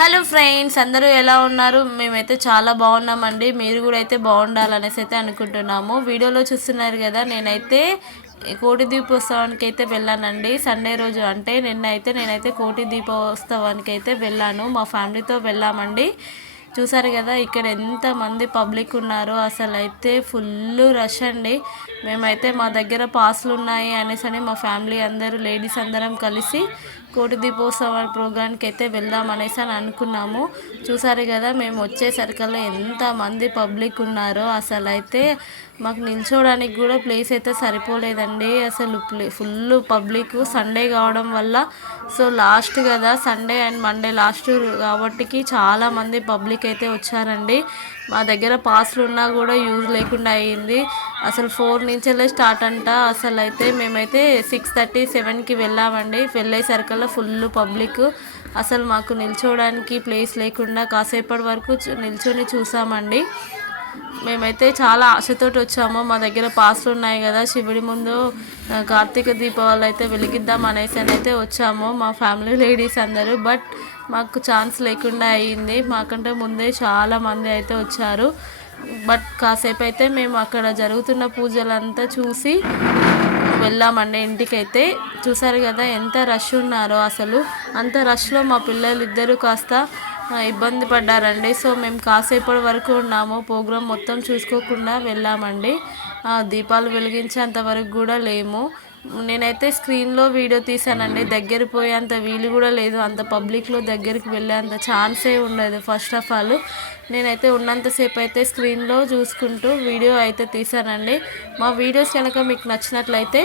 Hello friends అందరూ ఎలా ఉన్నారు? మేమైతే చాలా బాగున్నామండి. మీరు కూడా అయితే బాగుండాలనేసి అయితే అనుకుంటున్నాము. వీడియోలో చూస్తున్నారు కదా నేనైతే కోటి దీపోత్సవానికి అయితే వెళ్ళానండి. సండే రోజు అంటే నిన్న అయితే నేనైతే కోటి దీపోత్సవానికి అయితే వెళ్ళాను. మా ఫ్యామిలీతో వెళ్ళామండి. చూసారు కదా ఇక్కడ ఎంతమంది పబ్లిక్ ఉన్నారో. అసలు అయితే ఫుల్ రష్ అండి. మేమైతే మా దగ్గర పాస్లు ఉన్నాయి అనేసి అని మా ఫ్యామిలీ అందరూ లేడీస్ అందరం కలిసి కోటి దీపోత్సవ ప్రోగ్రాంకి అయితే వెళ్దాం అనేసి అని అనుకున్నాము. చూసారు కదా మేము వచ్చేసరికల్లా ఎంతమంది పబ్లిక్ ఉన్నారో అసలు అయితే మాకు నిల్చోడానికి కూడా ప్లేస్ అయితే సరిపోలేదండి. అసలు ఫుల్ పబ్లిక్ సండే కావడం వల్ల సో లాస్ట్ కదా సండే అండ్ మండే లాస్ట్ కాబట్టికి చాలామంది పబ్లిక్ అయితే వచ్చారండి. మా దగ్గర పాస్లు ఉన్నా కూడా యూజ్ లేకుండా అయ్యింది అసలు ఫోర్ నుంచెల్లే స్టార్ట్ అంట. అసలు అయితే మేమైతే సిక్స్ థర్టీ సెవెన్కి వెళ్ళామండి. వెళ్ళేసరికల్లా ఫుల్ పబ్లిక్ అసలు మాకు నిల్చోవడానికి ప్లేస్ లేకుండా కాసేపటి వరకు నిల్చొని చూసామండి. మేమైతే చాలా ఆశతోటి వచ్చాము. మా దగ్గర పాస్లు ఉన్నాయి కదా. శివుడి ముందు కార్తీక దీపావళి అయితే వెలిగిద్దాం అనేసి అయితే వచ్చాము. మా ఫ్యామిలీ లేడీస్ అందరూ. బట్ మాకు ఛాన్స్ లేకుండా అయ్యింది మాకంటే ముందే చాలా మంది అయితే వచ్చారు. బట్ కాసేపు అయితే మేము అక్కడ జరుగుతున్న పూజలంతా చూసి వెళ్ళామండి ఇంటికైతే. చూసారు కదా ఎంత రష్ ఉన్నారో అసలు. అంత రష్లో మా పిల్లలు ఇద్దరు కాస్త ఇబ్బంది పడ్డారండి. సో మేము కాసేపటి వరకు ఉన్నాము. ప్రోగ్రాం మొత్తం చూసుకోకుండా వెళ్ళామండి. దీపాలు వెలిగించేంత వరకు కూడా లేము. నేనైతే స్క్రీన్లో వీడియో తీసానండి దగ్గర పోయేంత వీలు కూడా లేదు. అంత పబ్లిక్లో దగ్గరికి వెళ్ళేంత ఛాన్సే ఉండదు ఫస్ట్ ఆఫ్ ఆల్ నేనైతే ఉన్నంతసేపు అయితే స్క్రీన్లో చూసుకుంటూ వీడియో అయితే తీసానండి మా వీడియోస్ కనుక మీకు నచ్చినట్లయితే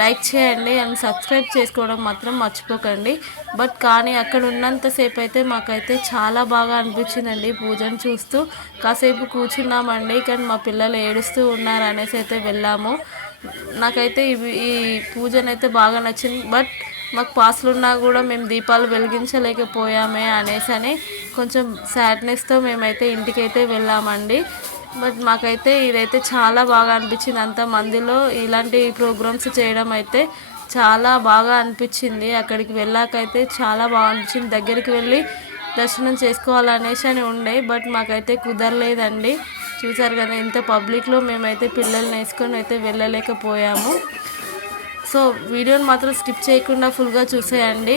లైక్ చేయండి అండ్ సబ్స్క్రైబ్ చేసుకోవడం మాత్రం మర్చిపోకండి. బట్ కానీ అక్కడ ఉన్నంతసేపు అయితే మాకైతే చాలా బాగా అనిపించిందండి పూజను చూస్తూ. కాసేపు కూర్చున్నామండి కానీ మా పిల్లలు ఏడుస్తూ ఉన్నారు అనేసి అయితే వెళ్ళాము. నాకైతే ఇవి ఈ పూజనైతే బాగా నచ్చింది. బట్ మాకు పాసులు ఉన్నా కూడా మేము దీపాలు వెలిగించలేకపోయామే అనేసి అని కొంచెం సాడ్నెస్తో మేమైతే ఇంటికైతే వెళ్ళామండి. బట్ మాకైతే ఇదైతే చాలా బాగా అనిపించింది. అంత మందిలో ఇలాంటి ప్రోగ్రామ్స్ చేయడం అయితే చాలా బాగా అనిపించింది. అక్కడికి వెళ్ళాకైతే చాలా బాగా అనిపించింది. దగ్గరికి వెళ్ళి దర్శనం చేసుకోవాలనేసి అని ఉండే. బట్ మాకైతే కుదరలేదండి. చూసారు కదా ఇంత పబ్లిక్లో మేమైతే పిల్లల్ని వేసుకొని అయితే వెళ్ళలేకపోయాము. సో వీడియోని మాత్రం స్కిప్ చేయకుండా ఫుల్గా చూసేయండి.